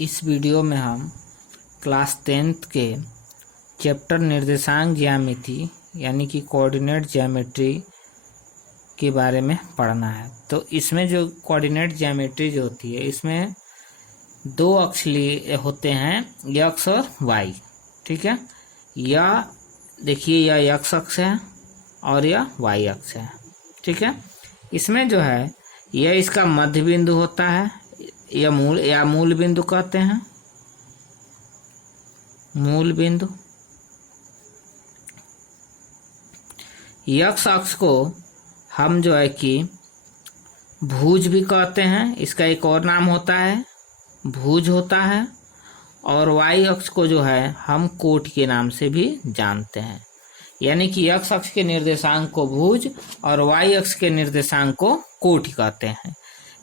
इस वीडियो में हम क्लास 10th के चैप्टर निर्देशांक ज्यामिति यानी कि कोऑर्डिनेट ज्योमेट्री के बारे में पढ़ना है। तो इसमें जो कोऑर्डिनेट ज्योमेट्री जो होती है, इसमें दो अक्ष होते हैं, एक्स और वाई। ठीक है, यह देखिए, यह एक्स अक्ष है और यह वाई अक्ष है। ठीक है, इसमें जो है यह इसका मध्य बिंदु होता है, यह मूल बिंदु कहते हैं, मूल बिंदु। एक्स अक्ष को हम जो है कि भुज भी कहते हैं, इसका एक और नाम होता है भुज होता है। और वाई अक्ष को जो है हम कोटि के नाम से भी जानते हैं, यानी कि एक्स अक्ष के निर्देशांक को भुज और वाई अक्ष के निर्देशांक को कोटि कहते हैं।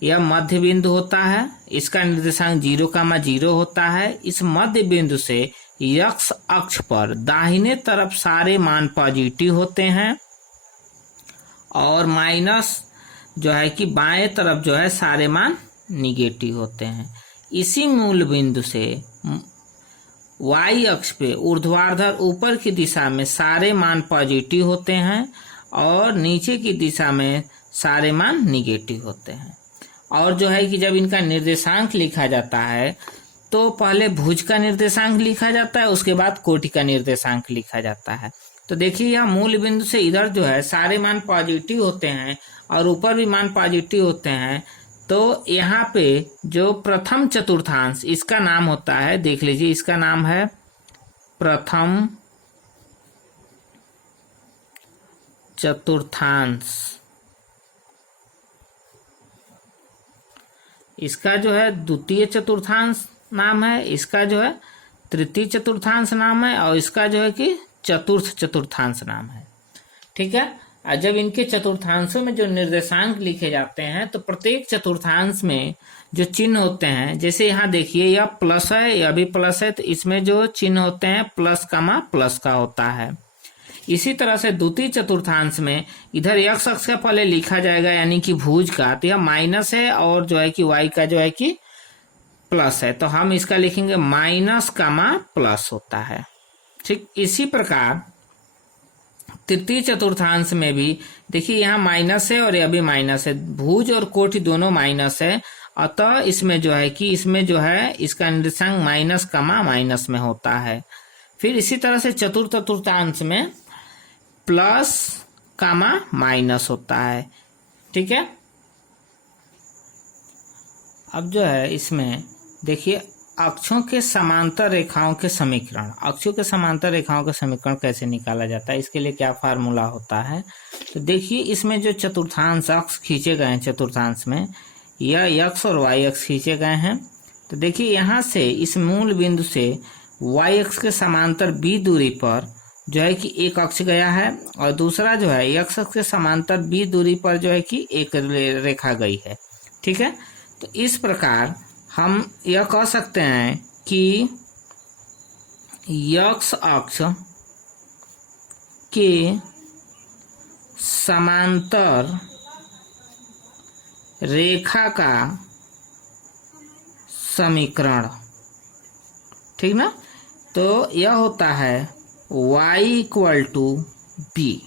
यह मध्य बिंदु होता है, इसका निर्देशांक 0,0 होता है। इस मध्य बिंदु से एक्स अक्ष पर दाहिने तरफ सारे मान पॉजिटिव होते हैं और माइनस जो है कि बाएं तरफ जो है सारे मान निगेटिव होते हैं। इसी मूल बिंदु से वाई अक्ष पे ऊर्ध्वाधर ऊपर की दिशा में सारे मान पॉजिटिव होते हैं और नीचे की दिशा में सारे मान निगेटिव होते हैं। और जो है कि जब इनका निर्देशांक लिखा जाता है तो पहले भुज का निर्देशांक लिखा जाता है, उसके बाद कोटि का निर्देशांक लिखा जाता है। तो देखिए, यह मूल बिंदु से इधर जो है सारे मान पॉजिटिव होते हैं और ऊपर भी मान पॉजिटिव होते हैं। तो यहाँ पे जो प्रथम चतुर्थांश, इसका नाम होता है, देख लीजिए, इसका नाम है प्रथम चतुर्थांश। इसका जो है द्वितीय चतुर्थांश नाम है, इसका जो है तृतीय चतुर्थांश नाम है और इसका जो है कि चतुर्थ चतुर्थांश नाम है। ठीक है, और जब इनके चतुर्थांशों में जो निर्देशांक लिखे जाते हैं तो प्रत्येक चतुर्थांश में जो चिन्ह होते हैं, जैसे यहाँ देखिए, यह प्लस है, यह भी प्लस है, तो इसमें जो चिन्ह होते हैं प्लस कामा प्लस का होता है। इसी तरह से द्वितीय चतुर्थांश में इधर एक्स अक्ष का पहले लिखा जाएगा यानी कि भुज का, तो यह माइनस है और जो है कि वाई का जो है कि प्लस है, तो हम इसका लिखेंगे माइनस कामा प्लस होता है। ठीक, इसी प्रकार तृतीय चतुर्थांश में भी देखिए, यहाँ माइनस है और यह भी माइनस है, भुज और कोटि दोनों माइनस है, अतः इसमें जो है कि इसमें जो है इसका निर्देशांक माइनस कामा माइनस में होता है। फिर इसी तरह से चतुर्थ चतुर्थांश में प्लस कामा माइनस होता है। ठीक है, अब जो है इसमें देखिए, अक्षों के समांतर रेखाओं के समीकरण, अक्षों के समांतर रेखाओं का समीकरण कैसे निकाला जाता है, इसके लिए क्या फार्मूला होता है। तो देखिए, इसमें जो चतुर्थांश अक्ष खींचे गए हैं चतुर्थांश में, यह एक्स और वाई अक्ष खींचे गए हैं। तो देखिए, यहाँ से इस मूल बिंदु से वाई अक्ष के समांतर बी दूरी पर जो है कि एक अक्ष गया है और दूसरा जो है एक्स अक्ष के समांतर बी दूरी पर जो है कि एक रेखा गई है। ठीक है, तो इस प्रकार हम यह कह सकते हैं कि एक्स अक्ष के समांतर रेखा का समीकरण, ठीक ना, तो यह होता है y इक्वल टू बी।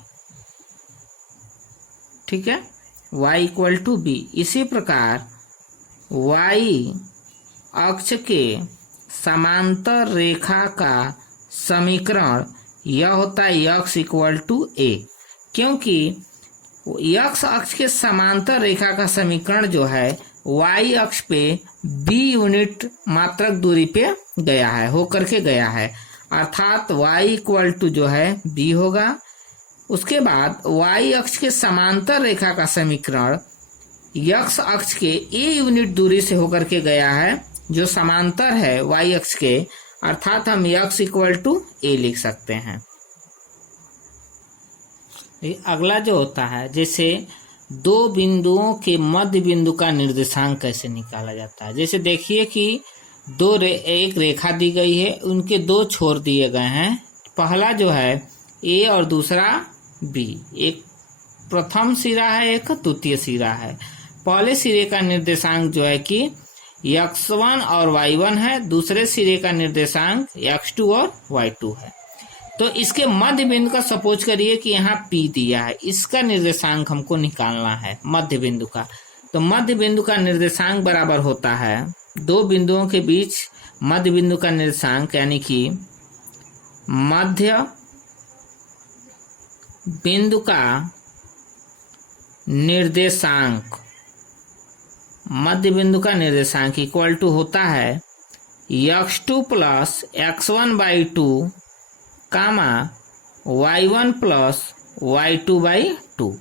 ठीक है, y इक्वल टू बी। इसी प्रकार y अक्ष के समांतर रेखा का समीकरण यह होता है x इक्वल टू a, क्योंकि x अक्ष के समांतर रेखा का समीकरण जो है y अक्ष पे b यूनिट मात्रक दूरी पे गया है, होकर के गया है, अर्थात y इक्वल टू जो है b होगा। उसके बाद y अक्ष के समांतर रेखा का समीकरण x अक्ष के a यूनिट दूरी से होकर के गया है, जो समांतर है y अक्ष के, अर्थात हम x इक्वल टू a लिख सकते हैं। अगला जो होता है, जैसे दो बिंदुओं के मध्य बिंदु का निर्देशांक कैसे निकाला जाता है। जैसे देखिए कि एक रेखा दी गई है, उनके दो छोर दिए गए हैं, पहला जो है a और दूसरा b, एक प्रथम सिरा है, एक द्वितीय सिरा है। पहले सिरे का निर्देशांक जो है कि x1 और y1 है, दूसरे सिरे का निर्देशांक x2 और y2 है। तो इसके मध्य बिंदु का सपोज करिए कि यहाँ P दिया है, इसका निर्देशांक हमको निकालना है मध्य बिंदु का। तो मध्य बिंदु का निर्देशांक बराबर होता है दो बिंदुओं के बीच मध्य बिंदु का निर्देशांक, यानी कि मध्य बिंदु का निर्देशांक, मध्य बिंदु का निर्देशांक इक्वल टू होता है x2 प्लस x1/2 कामा y1 प्लस y2/2,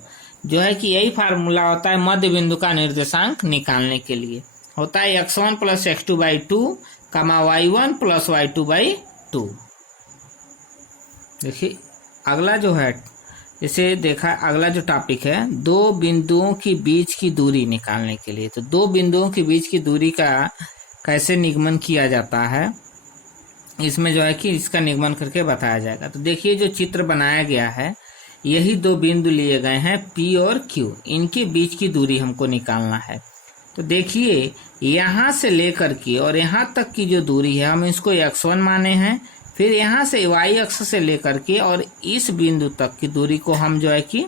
जो है कि यही फार्मूला होता है मध्य बिंदु का निर्देशांक निकालने के लिए। होता है x1 प्लस x2/2 कामा y1 प्लस y2/2। देखिए अगला जो है, इसे देखा, अगला जो टॉपिक है दो बिंदुओं की बीच की दूरी निकालने के लिए। तो दो बिंदुओं के बीच की दूरी का कैसे निगमन किया जाता है, इसमें जो है कि इसका निगमन करके बताया जाएगा। तो देखिए जो चित्र बनाया गया है, यही दो बिंदु लिए गए हैं P और Q, इनके बीच की दूरी हमको निकालना है। तो देखिए यहाँ से लेकर के और यहाँ तक की जो दूरी है हम इसको x1 माने हैं, फिर यहाँ से y अक्ष से लेकर के और इस बिंदु तक की दूरी को हम जो है कि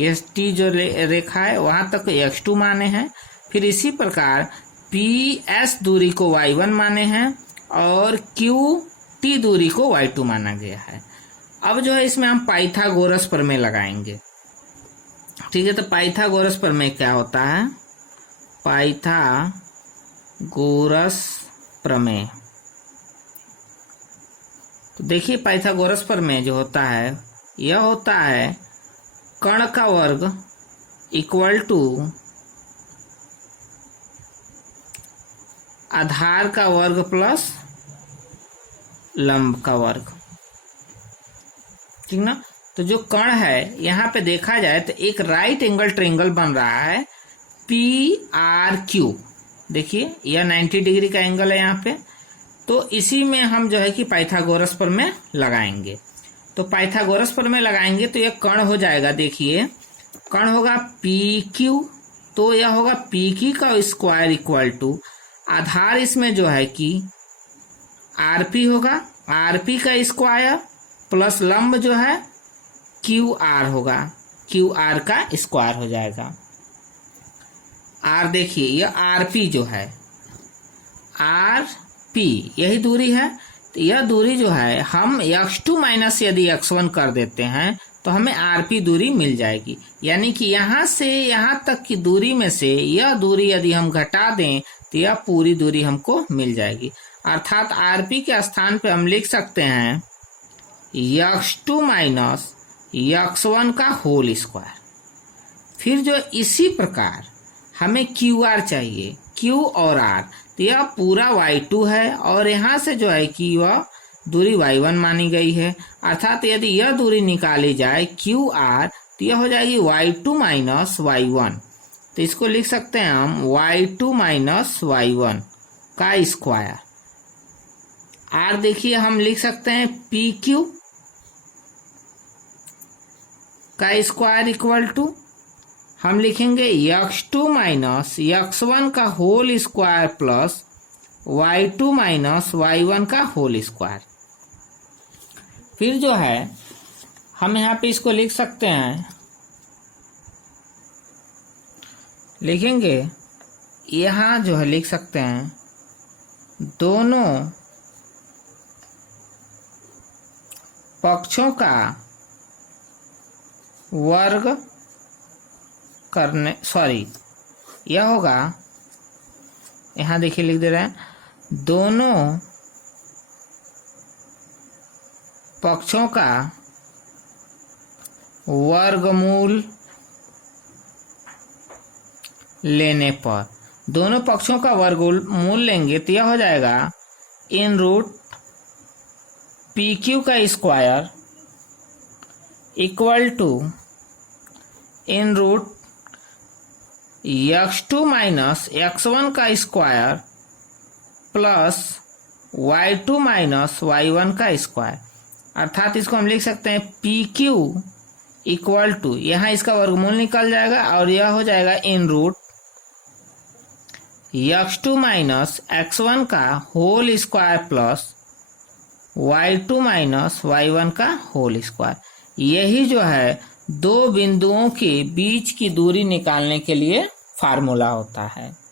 ST जो रेखा है वहाँ तक x2 माने हैं। फिर इसी प्रकार PS दूरी को y1 माने हैं और QT दूरी को y2 माना गया है। अब जो है इसमें हम पाइथागोरस प्रमेय लगाएंगे। ठीक है, तो पाइथागोरस प्रमेय क्या होता है? पाइथागोरस प्रमेय, तो देखिए पाइथागोरस प्रमेय जो होता है यह होता है कर्ण का वर्ग इक्वल टू आधार का वर्ग प्लस लंब का वर्ग। ठीक ना? तो जो कर्ण है यहाँ पे देखा जाए तो एक राइट एंगल ट्रायंगल बन रहा है PRQ। देखिए यह 90 डिग्री का एंगल है यहाँ पे। तो इसी में हम जो है कि पाइथागोरस प्रमेय लगाएंगे। तो पाइथागोरस प्रमेय लगाएंगे तो यह कर्ण हो जाएगा। देखिए कर्ण होगा PQ, तो यह होगा PQ का स्क्वायर इक्वल टू आधार इसमें जो है कि RP होगा, RP का स्क्वायर प्लस लंब जो है QR होगा, QR का स्क्वायर हो जाएगा। R देखिए यह RP जो है, RP यही दूरी है। तो यह दूरी जो है हम x2 माइनस यदि x1 कर देते हैं तो हमें RP दूरी मिल जाएगी। यानी कि यहाँ से यहाँ तक की दूरी में से यह दूरी यदि हम घटा दें तो यह पूरी दूरी हमको मिल जाएगी। अर्थात RP के स्थान पे हम लिख सकते हैं x2 माइनस x1 का होल स्क्वायर। फिर जो इसी प्रकार हमें QR चाहिए, Q और R, तो यह पूरा y2 है और यहाँ से जो है कि वह दूरी y1 मानी गई है। अर्थात यदि यह दूरी निकाली जाए QR तो यह हो जाएगी y2 माइनस y1। तो इसको लिख सकते हैं हम y2 माइनस y1 का स्क्वायर। R देखिए हम लिख सकते हैं PQ का स्क्वायर इक्वल टू हम लिखेंगे x2 माइनस x1 का whole square plus y2 minus y1 का होल स्क्वायर। फिर जो है हम यहाँ पे इसको लिख सकते हैं, लिखेंगे यहाँ जो है लिख सकते हैं दोनों पक्षों का वर्ग करने, सॉरी यह होगा, यहाँ देखिए लिख दे रहे हैं दोनों पक्षों का वर्गमूल लेने पर, दोनों पक्षों का वर्गमूल लेंगे तो यह हो जाएगा इन रूट PQ का square equal to in root x2 minus x1 का square plus y2 minus y1 का स्क्वायर। अर्थात इसको हम लिख सकते हैं PQ इक्वल टू, यहाँ इसका वर्गमूल निकल जाएगा और यह हो जाएगा in root x2 minus x1 का whole square plus y2 minus y1 का होल स्क्वायर। यही जो है दो बिंदुओं के बीच की दूरी निकालने के लिए फार्मूला होता है।